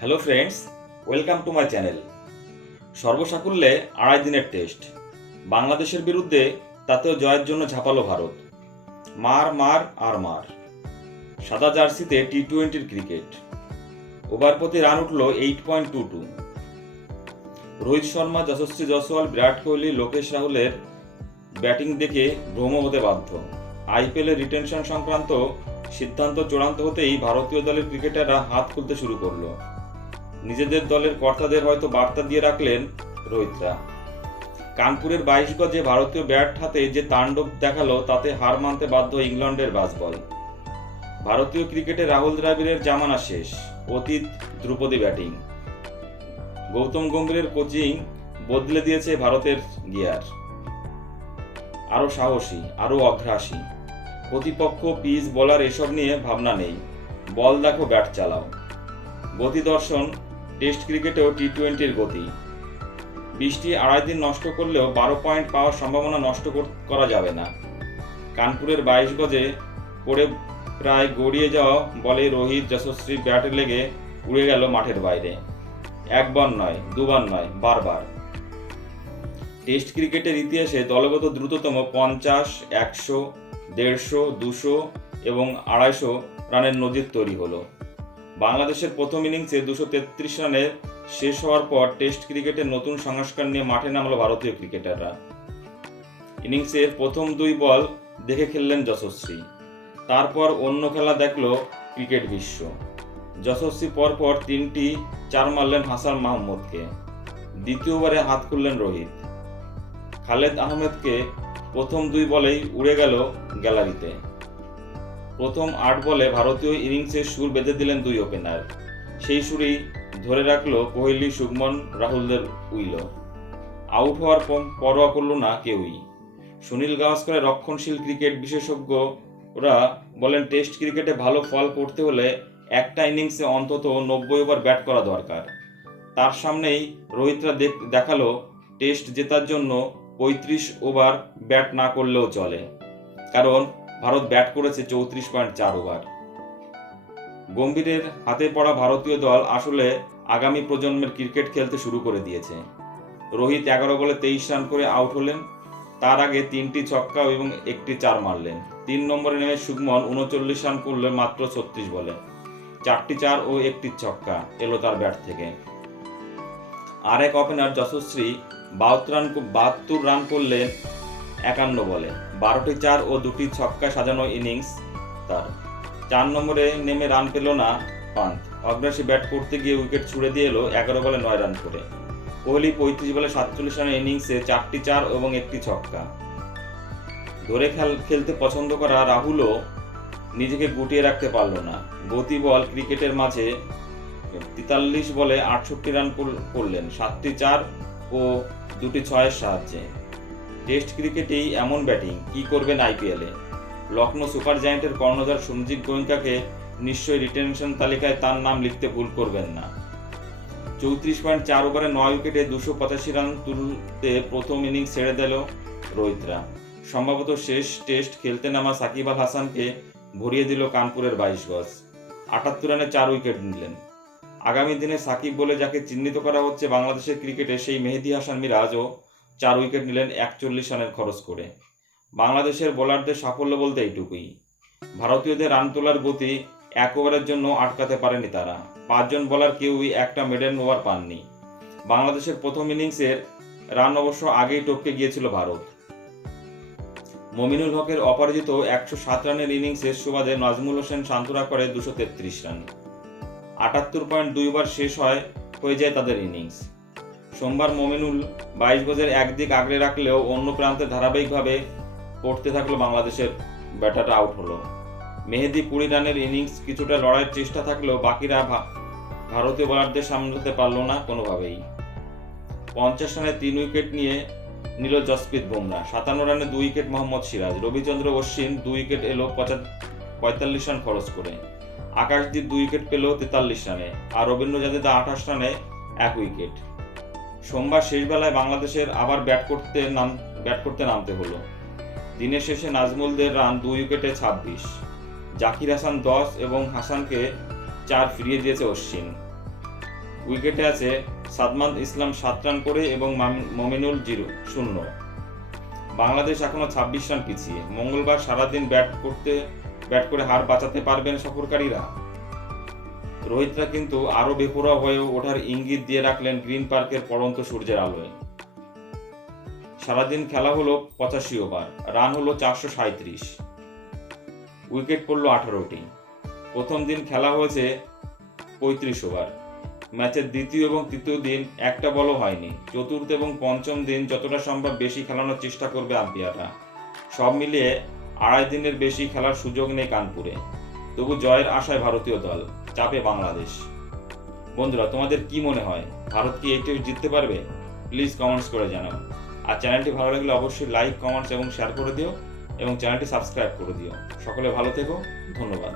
Hello friends welcome to my channel সর্বসাকুল্যে আড়াই দিনের test বাংলাদেশের বিরুদ্ধে তাতেও জয়ের জন্য ঝাঁপালো ভারত। মার মার, আর মার। সাদা জার্সিতে টি টোয়েন্টির ক্রিকেট ওভার প্রতি রান উঠল eight point two two Rohit Sharma, Yashasvi Jaiswal, Virat Kohli, Lokesh রাহুলের ব্যাটিং দেখে ভ্রম হতে বাধ্য। আইপিএলের রিটেনশন সংক্রান্ত সিদ্ধান্ত চূড়ান্ত হতেই ভারতীয় দলের ক্রিকেটাররা হাত খুলতে শুরু করল। নিজেদের দলের কর্তাদের হয়তো বার্তা দিয়ে রাখলেন রোহিতরা। কানপুরের বাইশ গজে ভারতীয় ব্যাট হাতে যে তাণ্ডব দেখাল, তাতে হার মানতে বাধ্য ইংল্যান্ডের বাসবল। ভারতীয় ক্রিকেটে রাহুল দ্রাবিড়ের জামানা শেষ, অতীত ধ্রুপদী ব্যাটিং। গৌতম গম্ভীরের কোচিং বদলে দিয়েছে ভারতের গিয়ার। আরও সাহসী, আরও অগ্রাসী। প্রতিপক্ষ, পিচ, বলার, এসব নিয়ে ভাবনা নেই। বল দেখো, ব্যাট চালাও। গতি দর্শন টেস্ট ক্রিকেটেও টি টোয়েন্টির গতি। বৃষ্টি আড়াই দিন নষ্ট করলেও বারো পয়েন্ট পাওয়ার সম্ভাবনা নষ্ট করা যাবে না। কানপুরের বাইশ গজে পড়ে প্রায় গড়িয়ে যাওয়া বলে রোহিত যশস্বী ব্যাটে লেগে উড়ে গেল মাঠের বাইরে। একবার নয়, দুবার নয়, বারবার। টেস্ট ক্রিকেটের ইতিহাসে দলগত দ্রুততম পঞ্চাশ, একশো, দেড়শো, দুশো এবং আড়াইশো রানের নজির তৈরি হলো। বাংলাদেশের প্রথম ইনিংসে দুশো তেত্রিশ রানে শেষ হওয়ার পর টেস্ট ক্রিকেটের নতুন সংস্কার নিয়ে মাঠে নামলো ভারতীয় ক্রিকেটাররা। ইনিংসের প্রথম দুই বল দেখে খেললেন যশস্বী। তারপর অন্য খেলা দেখল ক্রিকেট বিশ্ব। যশস্বী পরপর তিনটি চার মারলেন হাসান মাহমুদকে। দ্বিতীয়বারে হাত খুললেন রোহিত। খালেদ আহমেদকে প্রথম দুই বলেই উড়ে গেল গ্যালারিতে। প্রথম আট বলে ভারতীয় ইনিংসের সুর বেঁধে দিলেন দুই ওপেনার সেই সুরেই ধরে রাখল কোহলি, শুভমন, রাহুলদের উইল। আউট হওয়ার পর- পরোয়া করল না কেউই। সুনীল গাভাস্করের রক্ষণশীল ক্রিকেট বিশেষজ্ঞ ওরা বলেন, টেস্ট ক্রিকেটে ভালো ফল করতে হলে একটা ইনিংসে অন্তত নব্বই ওভার ব্যাট করা দরকার। তার সামনেই রোহিতরা দেখ- দেখাল টেস্ট জেতার জন্য পঁয়ত্রিশ ওভার ব্যাট না করলেও চলে। কারণ ভারত ব্যাট করেছে চৌত্রিশ পয়েন্ট চার ওভার। গম্ভীরের হাতে পড়া ভারতীয় দল আসলে আগামী প্রজন্মের ক্রিকেট খেলতে শুরু করে দিয়েছে। রোহিত এগারো বলে তেইশ রান করে আউট হলেন, তার আগে তিনটি ছক্কা এবং একটি চার মারলেন। তিন নম্বরে নেমে সুগমন উনচল্লিশ রান করলেন মাত্র ছত্রিশ বলে। চারটি চার ও একটি ছক্কা এলো তার ব্যাট থেকে। আরেক ওপেনার যশস্বী বাহাত্তর রান বাহাত্তর রান করলেন একান্ন বলে। বারোটি চার ও দুটি ছক্কা সাজানো ইনিংস তার। চার নম্বরে নেমে রান পেল না পান্থ। অগ্রাসী ব্যাট করতে গিয়ে উইকেট ছুড়ে দিয়ে এলো এগারো বলে নয় রান করে। কোহলি পঁয়ত্রিশ বলে সাতচল্লিশ রানের ইনিংসে চারটি চার এবং একটি ছক্কা। ধরে খেল খেলতে পছন্দ করা রাহুলও নিজেকে গুটিয়ে রাখতে পারল না। গতি বল ক্রিকেটের মাঝে তেতাল্লিশ বলে আটষট্টি রান কর- করলেন। সাতটি চার ও দুটি ছয়ের সাহায্যে। টেস্ট ক্রিকেটেই এমন ব্যাটিং, কি করবেন আইপিএলে? লখনৌ সুপার জায়ান্টের কর্ণধার সঞ্জীব গোয়েঙ্কাকে নিশ্চয়ই রিটেনশন তালিকায় তার নাম লিখতে ভুল করবেন না। চৌত্রিশ পয়েন্ট চার ওভারে নয় উইকেটে দুশো পঁচাশি রান তুলতে প্রথম ইনিংস ছেড়ে দিল রোহিতরা। সম্ভবত শেষ টেস্ট খেলতে নামা সাকিব আল হাসানকে ভরিয়ে দিল কানপুরের বাইশ গজ। আটাত্তর রানে চার উইকেট নিলেন। আগামী দিনে সাকিব বলে যাকে চিহ্নিত করা হচ্ছে বাংলাদেশের ক্রিকেটে, সেই মেহেদি হাসান মিরাজও চার উইকেট নিলেন একচল্লিশ রানের খরচ করে। বাংলাদেশের বোলারদের সাফল্য বলতে এইটুকুই। ভারতীয়দের রান তোলার গতি এক ওভারের জন্য আটকাতে পারেনি তারা। পাঁচজন বোলার কেউই একটা মেডেন ওভার পাননি। বাংলাদেশের প্রথম ইনিংসের রান অবশ্য আগেই টপকে গিয়েছিল ভারত। মমিনুল হকের অপরাজিত একশো সাত রানের ইনিংসের সুবাদে নাজমুল হোসেন শান্তরা করে দুশো তেত্রিশ রান। আটাত্তর পয়েন্ট দুইবার শেষ হয় হয়ে যায় তাদের ইনিংস সোমবার মমিনুল বাইশ গজের একদিক আগলে রাখলেও অন্য প্রান্তে ধারাবাহিকভাবে পড়তে থাকল বাংলাদেশের ব্যাটারটা আউট হলো। মেহেদি কুড়ি রানের ইনিংস কিছুটা লড়াইয়ের চেষ্টা থাকলেও বাকিরা ভারতীয় বোলারদের সামলাতে পারল না কোনোভাবেই। পঞ্চাশ রানে তিন উইকেট নিয়ে নিল জসপ্রীত বুমরা। সাতান্ন রানে দুই উইকেট মোহাম্মদ সিরাজ। রবিচন্দ্র অশ্বিন দুই উইকেট এলো পঁয়তাল্লিশ রান খরচ করে। আকাশদীপ দুই উইকেট পেল তেতাল্লিশ রানে। আর রবীন্দ্র জাদেজা আঠাশ রানে এক উইকেট। সোমবার শেষ বেলায় বাংলাদেশের আবার ব্যাট করতে নাম, ব্যাট করতে নামতে হলো। দিনের শেষে নাজমুলদের রান দুই উইকেটে ছাব্বিশ। জাকির হাসান দশ এবং হাসানকে চার ফিরিয়ে দিয়েছে অশ্বিন। উইকেটে আছে সাদমান ইসলাম সাত রান করে এবং মমিনুল জিরো, শূন্য। বাংলাদেশ এখনও ছাব্বিশ রান পিছিয়ে। মঙ্গলবার সারাদিন ব্যাট করতে, ব্যাট করে হার বাঁচাতে পারবেন সফরকারীরা। রোহিতরা কিন্তু আরও বেপরোয়া হয়ে ওঠার ইঙ্গিত দিয়ে রাখলেন গ্রিন পার্কের পড়ন্ত সূর্যের আলোয়। সারাদিন খেলা হলো পঁচাশি ওভার, রান হলো চারশো সাঁত্রিশ উইকেট পড়ল আঠারোটি। প্রথম দিন খেলা হয়েছে পঁয়ত্রিশ ওভার। ম্যাচের দ্বিতীয় এবং তৃতীয় দিন একটা বলও হয়নি। চতুর্থ এবং পঞ্চম দিন যতটা সম্ভব বেশি খেলানোর চেষ্টা করবে আম্পায়াররা। সব মিলিয়ে আড়াই দিনের বেশি খেলার সুযোগ নেই কানপুরে। তবু জয়ের আশায় ভারতীয় দল। চাপে বাংলাদেশ। বন্ধুরা, তোমাদের কি মনে হয়? ভারত কি এই টেস্ট জিততে পারবে? প্লিজ কমেন্টস করে জানাও। আর চ্যানেলটি ভালো লাগলে অবশ্যই লাইক কমেন্টস এবং শেয়ার করে দিও এবং চ্যানেলটি সাবস্ক্রাইব করে দিও। সকলে ভালো থেকো। ধন্যবাদ।